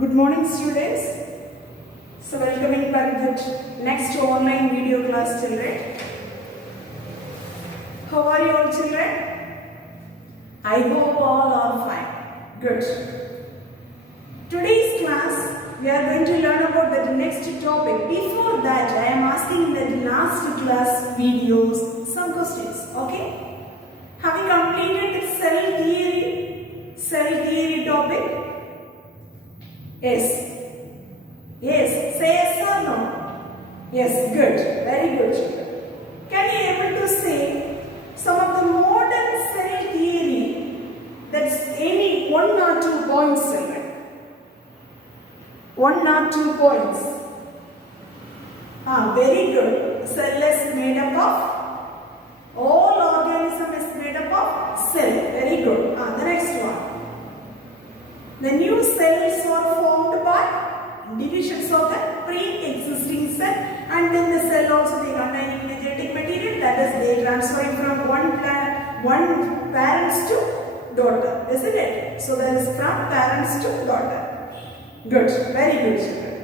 Good morning, students. So welcoming back to next online video class, children. How are you all, children? I hope all are fine. Good. Today's class we are going to learn about the next topic. Before that, I am asking the last class videos some questions. Okay? Have you completed the cell theory? Cell theory topic? Yes. Yes. Say yes or no? Yes. Good. Very good, children. Can you able to say some of the modern cell theory? That's any 1 or 2 points, children. 1 or 2 points. Very good. Cell is made up of, all organism is made up of cell. Very good. The next one. The new cells are formed by divisions of the pre-existing cell, and then the cell also they contain genetic material, that is they transferring from one parents to daughter, isn't it? So that is from parents to daughter. Good, very good, children.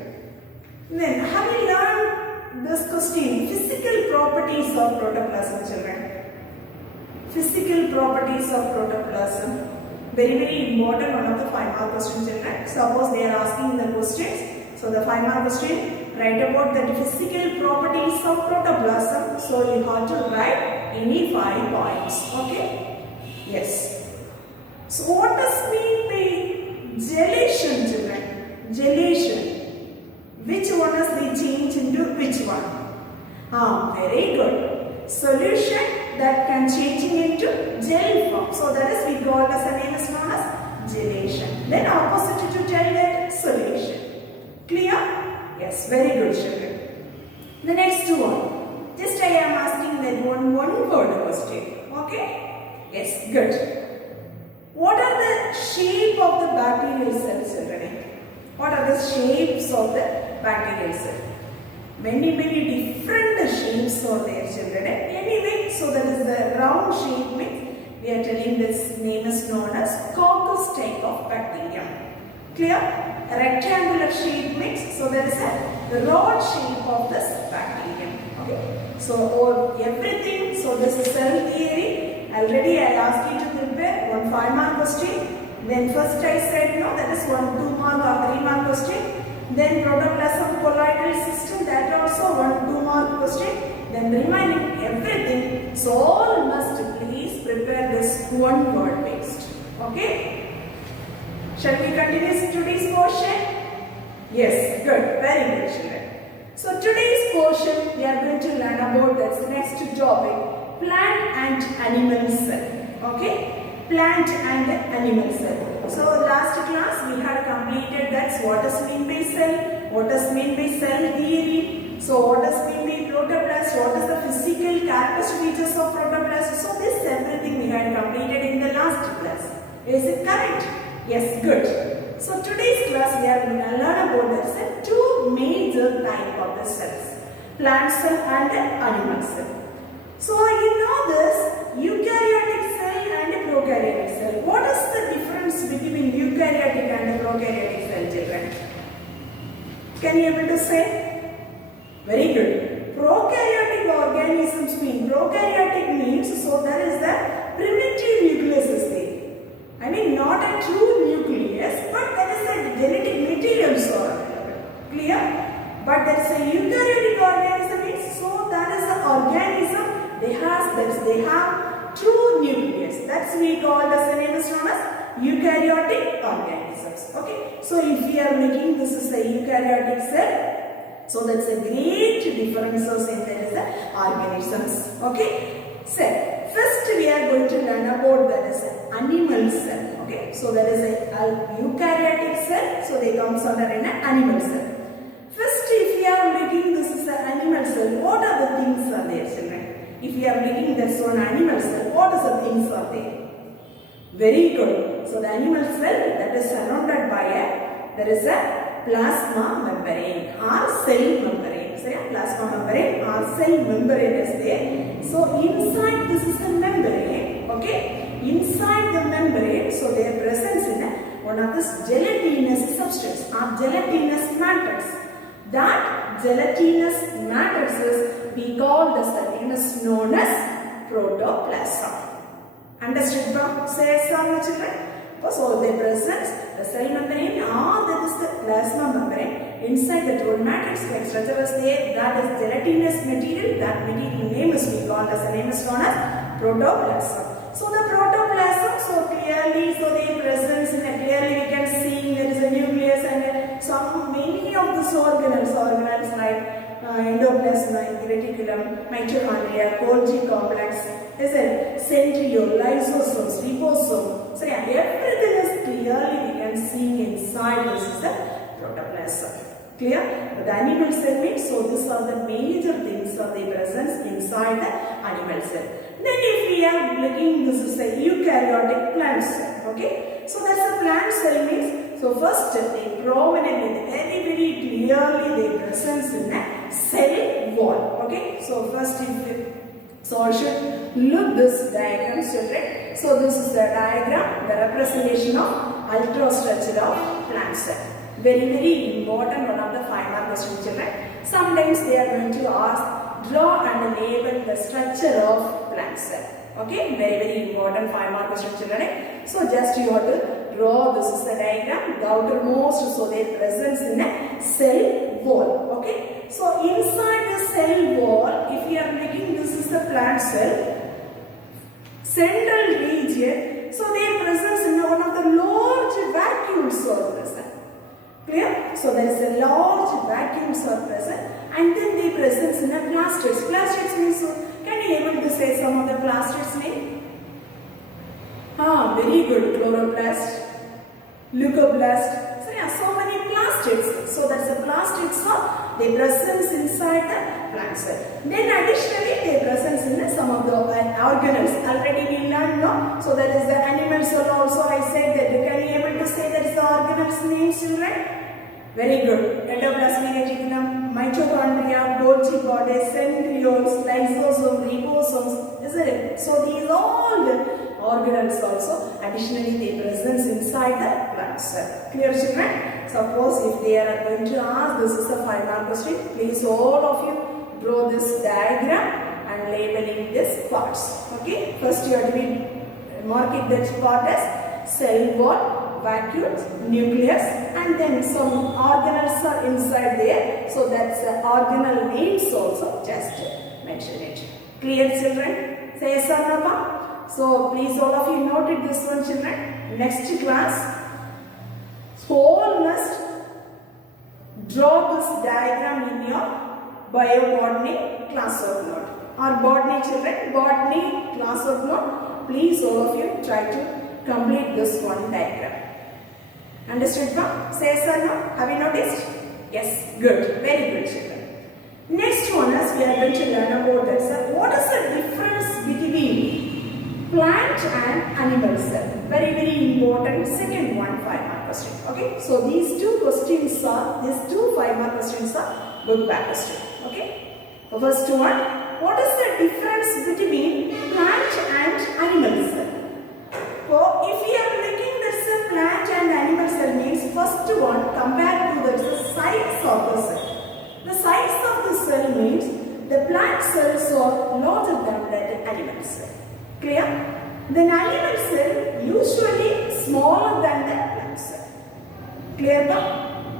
Then have you learned this question? Physical properties of protoplasm, children. Physical properties of protoplasm. Very important, one of the 5-mark questions, children. Suppose they are asking the questions. So the 5-mark question, write about the physical properties of protoplasm. So you have to write any 5 points. Okay? Yes. So what does mean by gelation, children? Gelation. Which one is they change into which one? Very good. Solution that can change into gel form. So that is we call as a name is known as gelation. Then opposite to gel that solution. Clear? Yes, very good, children. The next one. Just I am asking that one word question. Okay? Yes, good. What are the shape of the bacterial cells, children? What are the shapes of the bacterial cell? Many different shapes are there, children. Anyway, so that is the round shape means we are telling this name is known as coccus type of bacterium. Clear? A rectangular shape means so there is a rod shape of this bacterium. Okay. So everything. So this is cell theory. Already I asked you to prepare one 5-mark question. Then first I said no, that is one 2-mark or 3-mark question. Then protoplasm colloidal system, that also 1 2-mark question. Then remaining everything. So all must please prepare this one word based. Okay? Shall we continue today's portion? Yes, good. Very good, children. So today's portion we are going to learn about this next topic, plant and animal cell. Okay? Plant and animal cell. So last class we had completed that's what does mean by cell, what does mean by cell theory, so what does mean by protoplast, what is the physical characteristic features of protoplast. So this everything we had completed in the last class. Is it correct? Yes, good. So today's class we are going to learn about the cell, 2 major type of the cells, plant cell and animal cell. So you know this eukaryotic cell and prokaryotic cell. What is the difference between eukaryotic and prokaryotic cell, children? Can you able to say? Very good. Prokaryotic organisms mean, prokaryotic means, so there is the primitive nucleus is there. I mean not a true nucleus, but there is a genetic material so clear? But there is a eukaryotic organism means, so that is the organism they have true nucleus. That's we call as the name is known as eukaryotic organisms. Okay. So if we are making this is a eukaryotic cell, so that's a great differences in there is the organisms. Okay. So first we are going to learn about that is an animal cell. Okay. So there is a eukaryotic cell. So they comes under an animal cell. First, if we are making this is an animal cell, what are the things are there, children? If we are making this one animal cell, what is the things are there? Very good. So the animal cell that is surrounded by there is a plasma membrane or cell membrane. So plasma membrane or cell membrane is there. So inside this is the membrane. Okay. Inside the membrane, so their presence in one of this gelatinous substance are gelatinous matrix. That gelatinous matrices we call the cell is known as protoplasm. Understood from say some children? So they present the cell membrane or that is the plasma membrane inside the whole matrix like structure was there, that is gelatinous material. That material name is we call as the name is known as protoplasm. So the protoplasm, so clearly, so they presence in a clearly we can see there is a nucleus and some many of these organelles like endoplasm, reticulum, mitochondria, Golgi complex, is it centriole, lysosomes, ribosomes. So yeah, everything is clearly we can see inside this is the protoplasm. Clear? The animal cell means, so these are the major things of the presence inside the animal cell. Then if we are looking, this is a eukaryotic plant cell. Okay? So that's a plant cell means, so first they prominently, very clearly they presence in a cell wall. Okay? So first so I should look this diagram children. So this is the diagram, the representation of ultrastructure of plant cell. Very important, one of the 5 mark question children. Sometimes they are going to ask, draw and label the structure of plant cell. Okay, very important 5 mark question children. So just you have to draw, this is the diagram, the outermost, so their presence in a cell wall. Okay, so inside the cell wall, if you are making, this is the plant cell, central region, so their presence in one of the large vacuoles are present. Clear? So there is a large vacuoles are present and then they presence in a plastids. Plastids means, so can you able to say some of the plastids name? Very good. Chloroplast, leucoplast. So yeah, so many plastids. So that's the plastids are they presence inside the plant cell. Then additionally they presence in some of the organelles. Already we learned, no? So that is the animal cell also. I said that. Can you able to say that is the organelles names children? Very good. Endoplasmic reticulum, mitochondria, Golgi body, centrioles, lysosomes, ribosomes, isn't it? So these all the organelles also. Additionally, they presence inside the plant cell. Clear children? Suppose if they are going to ask, this is a 5 mark question. Please all of you draw this diagram and labeling these parts. Okay? First you have to be marking that part as cell wall, vacuoles, nucleus, and then some organelles are inside there. So that's the organelle names also. Just mention it. Clear children? Say yes or no? So please all of you noted this one children. Next class, all must draw this diagram in your biobotany class of note. Or botany children, botany class of note. Please all of you try to complete this one diagram. Understood ma'am? Say yes or no? Have you noticed? Yes. Good. Very good children. Next one is we are going to learn about that. Sir, what is the difference between plant and animal cell? Very important. Second one 5 mark question. Okay. So these two questions are, these two 5 mark questions are book back question. Okay. The first one, what is the difference between plant and animal cell? So if we are looking this plant and animal cell means first one compared to the size of the cell. The size of the cell means the plant cells are larger than the animal cell. Clear? Then animal cell usually smaller than the plant cell. Clear?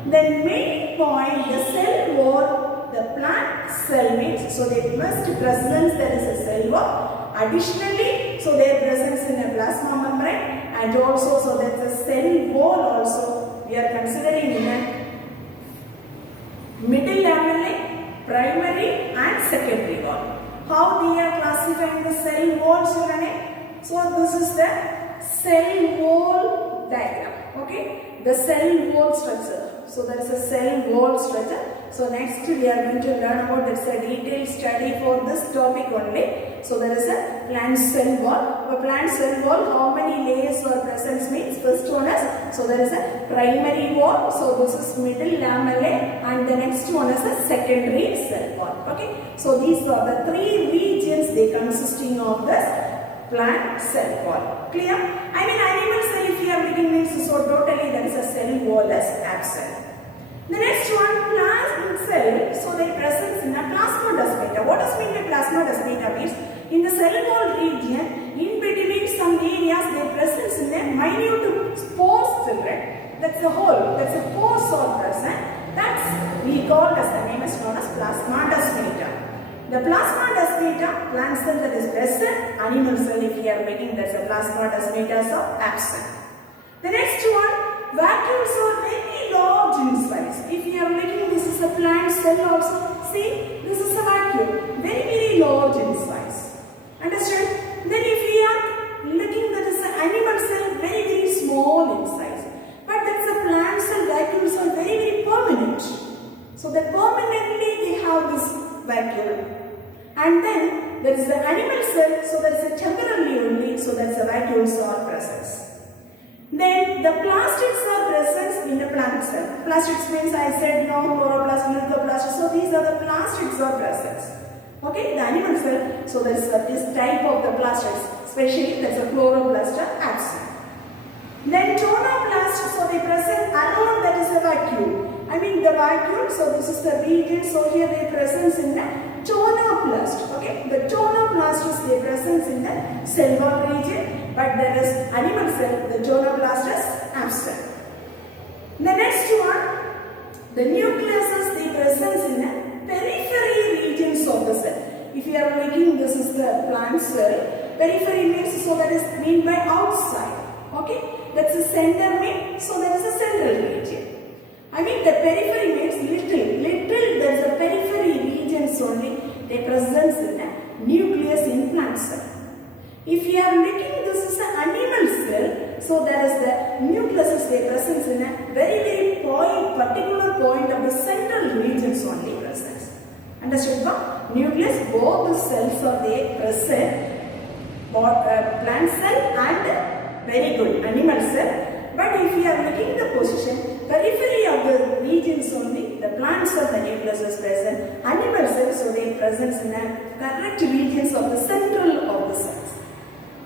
Then main point, the cell wall, the plant cell means, so they must presence there is a cell wall. Additionally, so their presence in a plasma membrane and also so that the cell wall also we are considering in a middle lamellae, primary and secondary wall. How they are classifying the cell wall children? So this is the cell wall diagram. Okay, the cell wall structure. So there is a cell wall structure. So next we are going to learn about this a detailed study for this topic only. So there is a plant cell wall. A plant cell wall, how many layers are present means first one is, so there is a primary wall. So this is middle lamellae and the next one is a secondary cell wall. Okay. So these are the 3 regions they consisting of this plant cell wall. Clear? I mean animal cell if you are looking means so totally there is a cell wall is absent. cell. The next one, plasma cell, so they presence in a plasmodesmata. What does mean by plasmodesmata means in the cell wall region, in between some areas, they presence in a minute pores, children. That's a hole, that's a pores are present. That's we call as the name is known as plasmodesmata. The plasmodesmata, plant cell that is present, animal cell if you are making that's a plasmodesmata so absent. The next one, vacuoles are very large in size. If you are making this is a plant cell also, see this is a vacuole, very large in size. Understand? Then if we are looking that is an animal cell, very small in size. But that's a plant cell, vacuoles are very permanent. So that permanently they have this vacuole. And then there is the animal cell, so that is a temporarily only, so that's the vacuoles are present. Then the plastics are present in the plant cell. Plastics means I said no, chloroplast, leucoplast, so these are the plastics are present. Okay, the animal cell, so there is this type of the plastics, especially that's a chloroplast are absent. Then tonoplast, so they present around that is a vacuole. I mean the vacuole, so this is the region, so here they presence in the tonoplast. Okay, the tonoplast is the presence in the cell wall region, but there is animal cell, the tonoplast is absent. The next one, the nucleus is the presence in the periphery regions of the cell. If you are making this is the plant cell, periphery means so that is mean by outside. Okay, that's the center mean, so that is the central region. I mean the periphery means little there is a periphery regions only they presence in a nucleus in plant cell. If you are looking this is an animal cell, so there is the nucleus is the presence in a very particular point of the central regions only presence. Understood? Nucleus, both the cells are they present, both plant cell and very good animal cell. But if you are looking the position, periphery of the regions only, the plant cell, the nucleus is present, animal cell, so they present in a correct regions of the central of the cells.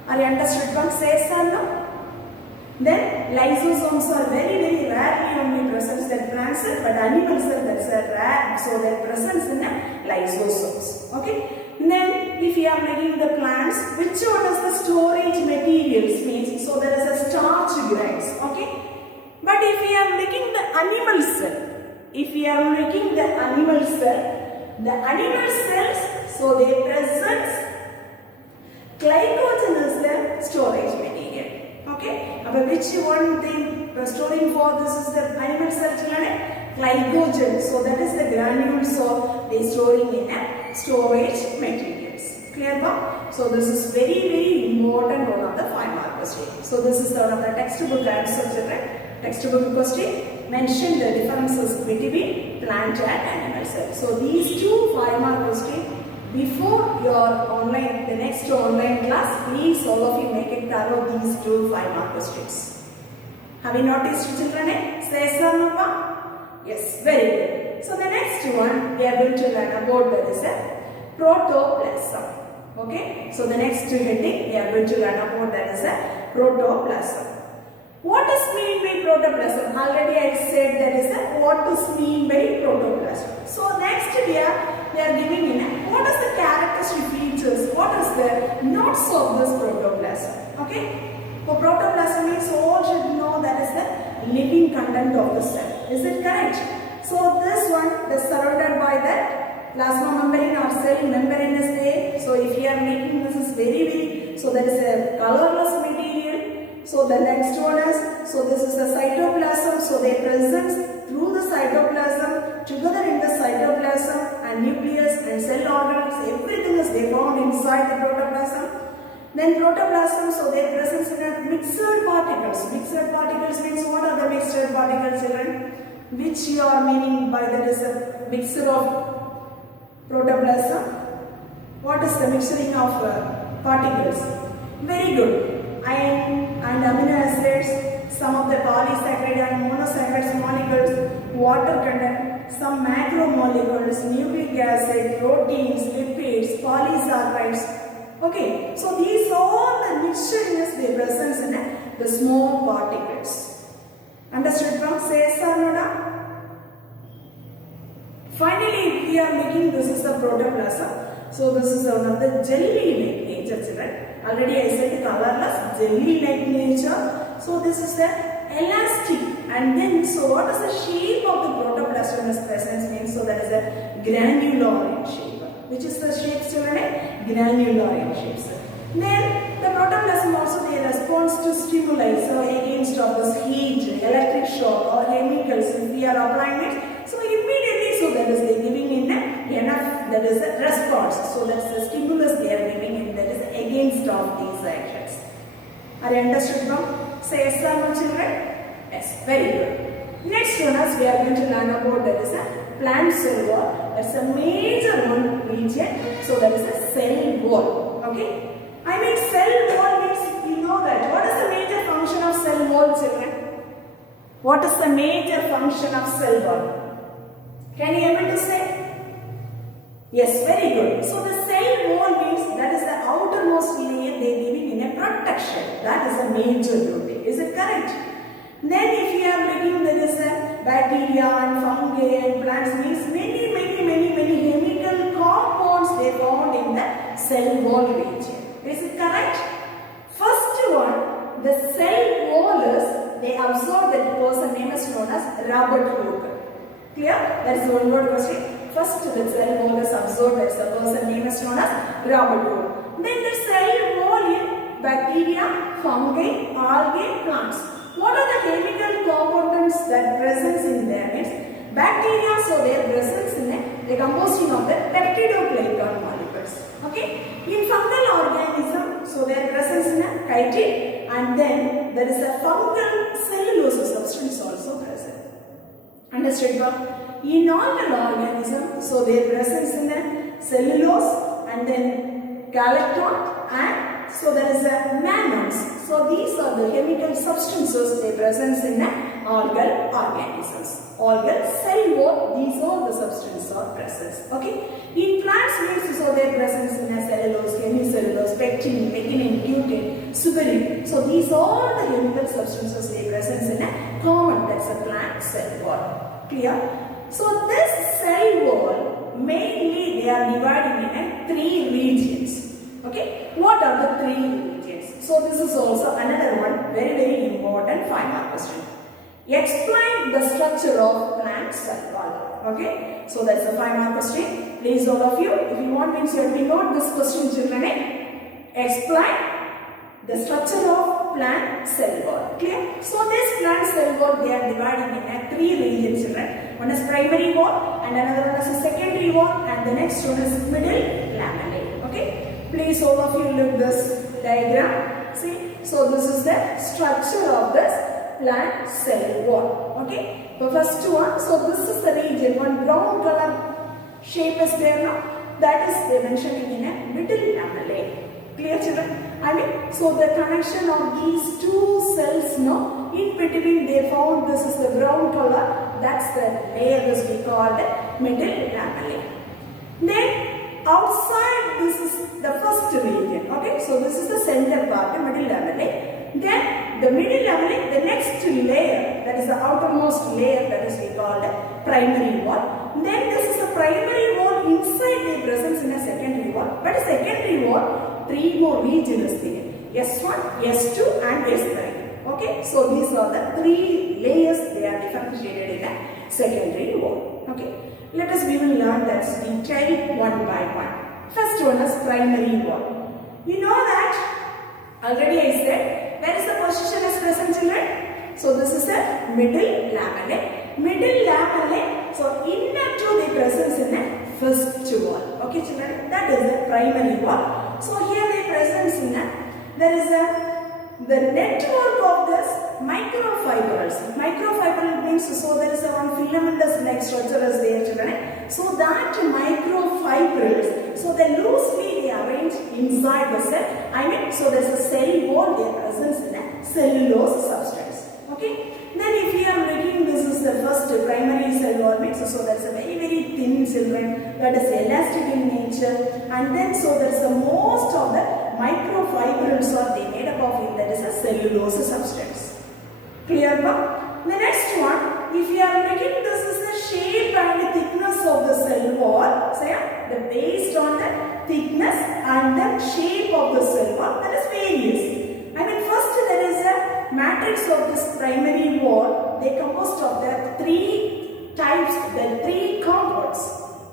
Are you understood from say sir no? Then lysosomes are very rarely only present in plant cell, but animal cell that's a rare, so their presence in the lysosomes. Okay. Then if you are making the plants, which one is the storage materials means, so there is a starch grains. Okay. But if we are making the animal cell, the animal cells, so they present glycogen is the storage material. Okay, but which one thing storing for this is the animal cell children? Glycogen. So that is the granules, so they storing in a storage materials. Clear ba? So this is very important one of the 5 mark question. So this is one of the textbook answer children. Textbook question mention the differences between plant and animal cells. So these 2 5 mark questions before your online, the next online class, please all of you make it thorough these 2 5 mark questions. Have you noticed children? Say sir no? Yes, very good. So the next one we are going to learn about that is a protoplasm. Okay, so the next heading we are going to learn about that is a protoplasm. What is mean by protoplasm? Already I said that is a what is mean by protoplasm. So next we are giving in what is the characteristic features, what is the notes of this protoplasm. Okay, for protoplasm means all should know that is the living content of the cell. Is it correct? So this one is surrounded by that plasma membrane or cell membrane is there. So if you are making this is very so that is a colorless material. So the next one is, so this is the cytoplasm, so they present through the cytoplasm, together in the cytoplasm and nucleus and cell organelles, everything is they found inside the protoplasm. Then protoplasm, so they present in a mixed particles. Mixed particles means what are the mixed particles children? Which you are meaning by that is a mixture of protoplasm? What is the mixturing of particles? Very good. Iron and amino acids, some of the polysaccharide and monosaccharide molecules, water content, some macromolecules, nucleic acid, proteins, lipids, polysaccharides. Okay, so these all the mixture is the presence in the small particles. Understood from say sir? are making, this is the protoplasm. So this is one of the jelly-like nature, children. Already I said colorless, jelly-like nature. So this is the elastic, and then so what is the shape of the protoplasm in its presence means? So that is a granular in shape. Which is the shape, children? Granular in shape. Then the protoplasm also they responds to stimuli. So against of this heat, electric shock or chemicals, if we are applying it, so immediately so that is they giving in enough, that is a response. So that's the stimulus they are giving in, that is against of these actions. Are you understood now? Say yes or no, children? Yes, very good. Next one is we are going to learn about that is a plant cell wall. That's a major one region. So that is a cell wall. Okay. I mean cell wall means you know that. What is the major function of cell wall, children? What is the major function of cell wall? Can you able to say? Yes, very good. So the cell wall means that is the outermost layer they are giving in a protection. That is a major duty. Is it correct? Then if you are looking there is a bacteria and fungi and plants means many chemical compounds they found in the cell wall region. Is it correct? First one, the cell wallers, they observed that person name is known as Robert Hooke. Clear? That is one word question. First, the cell wallers observed that the person name is known as Robert Hooke. Then the cell wall in bacteria, fungi, algae, plants. What are the chemical components that presence in there means bacteria, so their presence in the composing of the peptidoglycan molecules. Okay. In fungal organism, so their presence in a chitin, and then there is a fungal cellulose substance also present. Understood? In normal organism, so their presence in a cellulose and then galactose, and so there is a mannose. So these are the chemical substances they presence in algal organisms. Algal cell wall, these are the substances are present. Okay. In plants means so their presence in a cellulose, hemicellulose, pectin, mectin, gluten, suberin. So these are the chemical substances they presence in a common, that's a plant cell wall. Clear? So this cell wall mainly they are divided in three regions. Okay. What are the three regions? So this is also another one very important 5-mark question. Explain the structure of plant cell wall. Okay. So that's a 5-mark question. Please all of you, if you want means you have to note this question, children. Explain the structure of plant cell wall. Clear? So this plant cell wall they are divided in three regions, children. One is primary wall and another one is a secondary wall and the next one is middle lamellae. Okay. Please all of you look this diagram. See, so this is the structure of this plant cell wall. Okay. The first one, so this is the region, one brown color shape is there now. That is they mentioning in a middle lamellae. Clear, children? I mean, so the connection of these two cells now, in between they found this is the brown color. That's the layer this we call the middle lamellae. Then outside this is the first region. Okay, so this is the center part, the middle lamellae. Then the middle lamellae, the next layer, that is the outermost layer, that is we call the primary wall. Then this is the primary wall, inside the presence in a secondary wall. But a secondary wall, three more regions there. S1, S2 and S3. Okay, so these are the three layers they are differentiated in a secondary wall. Okay, let us we will learn that detail one by one. First one is primary wall. You know that already I said where is the position is present, children? So this is a middle lamellae. Middle lamellae, so inner to the presence in a first wall. Okay, children, that is the primary wall. So here the presence in a, there is a the network of this microfibrils. Microfibril means so there is a one filamentous like structure is there, children. So that microfibrils, so they loosely they arrange inside the cell. I mean, so there is a cell wall, their presence in a cellulose substance. Okay. Then if you are looking, this is the first primary cell wall mix. So there is a very thin, children, that is elastic in nature, and then so there is the most of the microfibrils are made up of it, that is a cellulose substance. Clear now? The next one, if you are making this is the shape and the thickness of the cell wall, so the based on the thickness and the shape of the cell wall, that is various. I mean, first there is a matrix of this primary wall. They composed of the three types, the three compounds.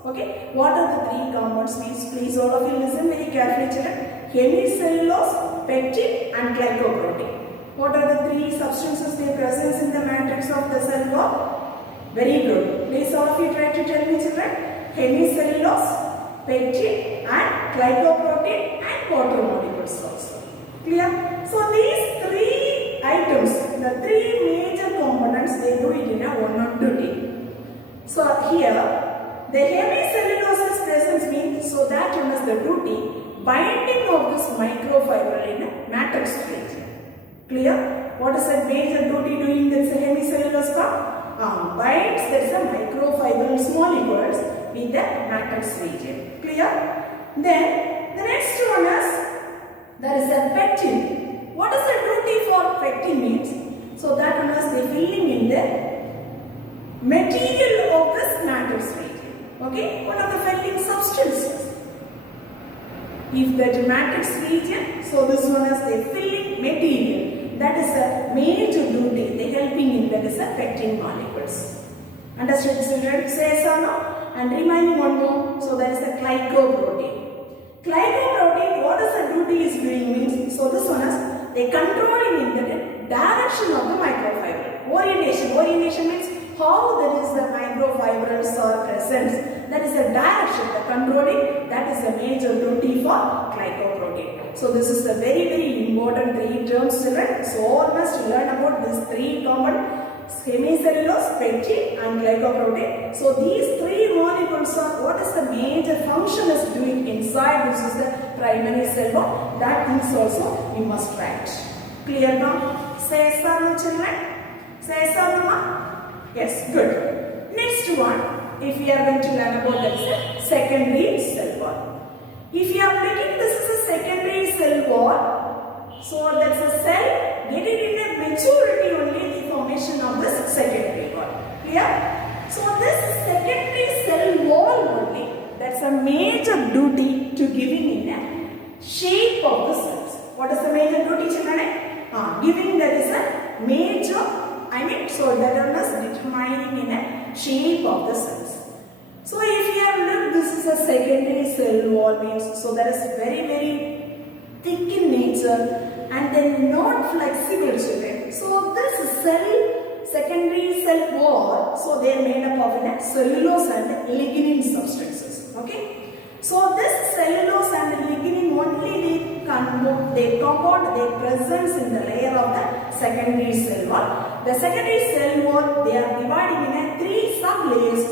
Okay, what are the three compounds? Please all of you listen very carefully, children. Hemicellulose, pectin and glycoprotein. What are the three substances they present in the matrix of the cell wall? Very good. Please all of you try to tell me, children. Hemicellulose, pectin and glycoprotein and water molecules also. Clear? So these three items, the three major components, they do it in a one-on duty. So here, the hemicellulose presence means so that one is the duty binding of this microfiber in a matrix region. Clear? What is the major duty doing this hemicellulose part? Binds there is a microfibrous molecules with the matrix region. Clear? Then the next one is there is a pectin. What is the duty for pectin means? So that one is the filling in the material of this matrix region. Okay, one of the filling substances. If that matrix region, so this one is the filling material. That is a major duty. They helping in that is a pectin molecules. Understood, children? Say so no? And reminding one more. So that is the glycoprotein. Glycoprotein, what is the duty is doing means? So this one is they controlling in the direction of the microfiber. Orientation. Orientation means how there is the microfibrils are present. That is the direction, the controlling. That is the major duty for glycoprotein. So this is the very important three terms, children. So all must learn about these three compounds: hemicellulose, pectin and glycoprotein. So these three molecules are what is the major function is doing inside. This is the primary cell wall. That things also you must write. Clear now? Say so, children. Say so, mama. Yes, good. Next one, if we are going to learn about that is a secondary cell wall. If you are making this is a secondary cell wall, so that's a cell getting in a maturity only the formation of this secondary wall. Clear? So this secondary cell wall only, that's a major duty to giving in a shape of the cells. What is the major duty, children? Giving that is a major, so that is determining in a shape of the cells. So if you have looked, this is a secondary cell wall means, so that is very thick in nature and then not flexible, children. So this cell, secondary cell wall, so they are made up of cellulose and lignin substances. Okay. So this cellulose and lignin only they compound their presence in the layer of the secondary cell wall. The secondary cell wall, they are dividing in a three sub-layers.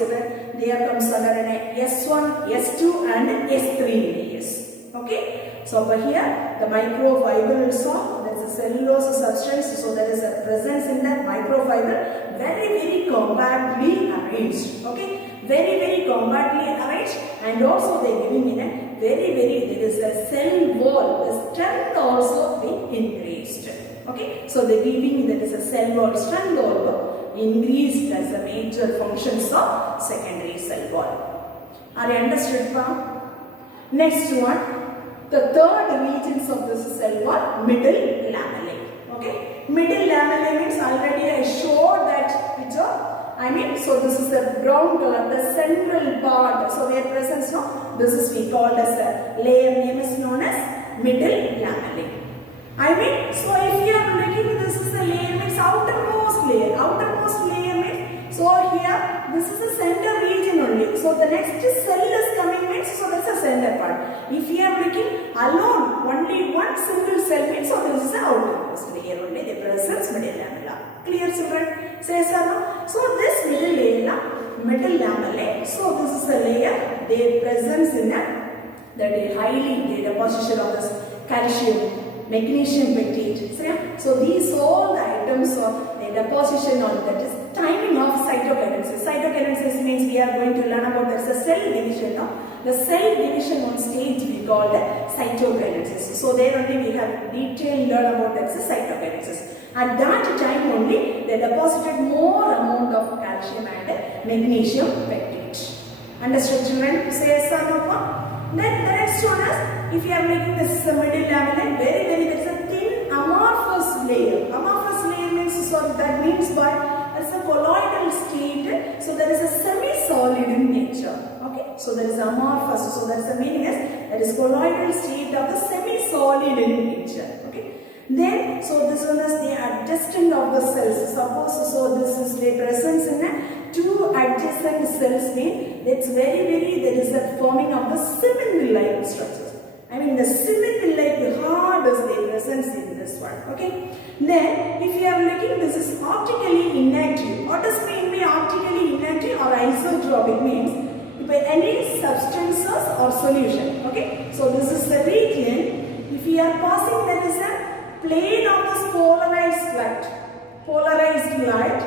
They are considered in a S1, S2 and S3 layers. Okay. So over here, the microfibrils are, there is a cellulose substance, so there is a presence in that microfiber, very compactly arranged. Okay. Very compactly arranged, and also they are giving in a very there is a cell wall, the strength also being increased. Okay, so the giving that is a cell wall strength also increased as a major functions of secondary cell wall. Are you understood, ma'am? Next one, the third regions of this cell wall, middle lamellae. Okay, middle lamellae means already I showed that picture. So this is the brown color, the central part. So their presence now, this is we called as a layer name is known as middle lamellae. So if you are looking, this is the layer means outermost layer. Outermost layer means, so here this is the center region only. So the next cell is coming means, so that's the center part. If you are looking alone, only one single cell means, so this is the outermost layer only. The presence middle lamella. Clear, children? Say so. So this middle layer, middle lamellae. So this is a layer. Their presence in that highly the deposition of this calcium, magnesium pectate. So these all the items of the deposition on that is timing of cytokinesis. Cytokinesis means we are going to learn about there's a cell division. No? The cell division on stage we call the cytokinesis. So there only we have detailed learn about that's the cytokinesis. At that time only they deposited more amount of calcium and magnesium peptide. Understood children? Say yes or no? Then the next one is, if you are making this middle laminate, there is a thin amorphous layer. Amorphous layer means, so that means by it's a colloidal state, so there is a semi-solid in nature. Okay, so there is amorphous, so that is the meaning is that is colloidal state of the semi-solid in nature. Okay, then so this one is the adjacent of the cells. Suppose so this is the presence in a two adjacent cells mean it's very there is a forming of the cement-like structures. I mean the cement-like hard is the presence in this one. Okay. Then if you are looking, this is optically inactive. What does mean by optically inactive or isotropic means? By any substances or solution. Okay. So this is the region. If you are passing, there is a plane of this polarized light. Polarized light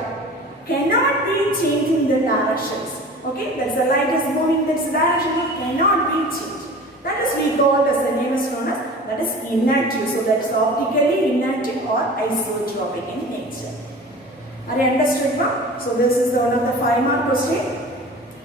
cannot be changed in the directions. Okay. That's the light is moving in its direction. It cannot be changed. That is we call as the name is known as that is inactive. So that is optically inactive or isotropic in nature. Are you understood now? So this is one of the 5-mark question.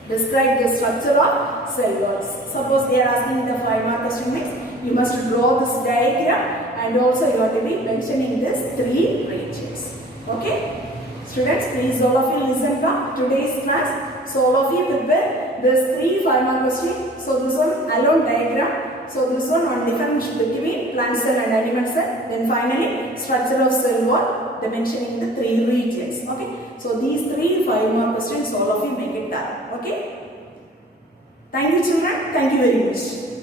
Describe the structure of cell walls. Suppose they are asking the 5-mark question next, you must draw this diagram and also you have to be mentioning this 3 regions. Okay? Students, please all of you listen to today's class. So all of you prepare this 3 5-mark question. So this one alone diagram. So this one on difference between plant cell and animal cell. Then finally structure of cell wall. They mentioning the 3 regions. Okay. So these 3 5-mark questions all of you make it done. Okay. Thank you children. Thank you very much.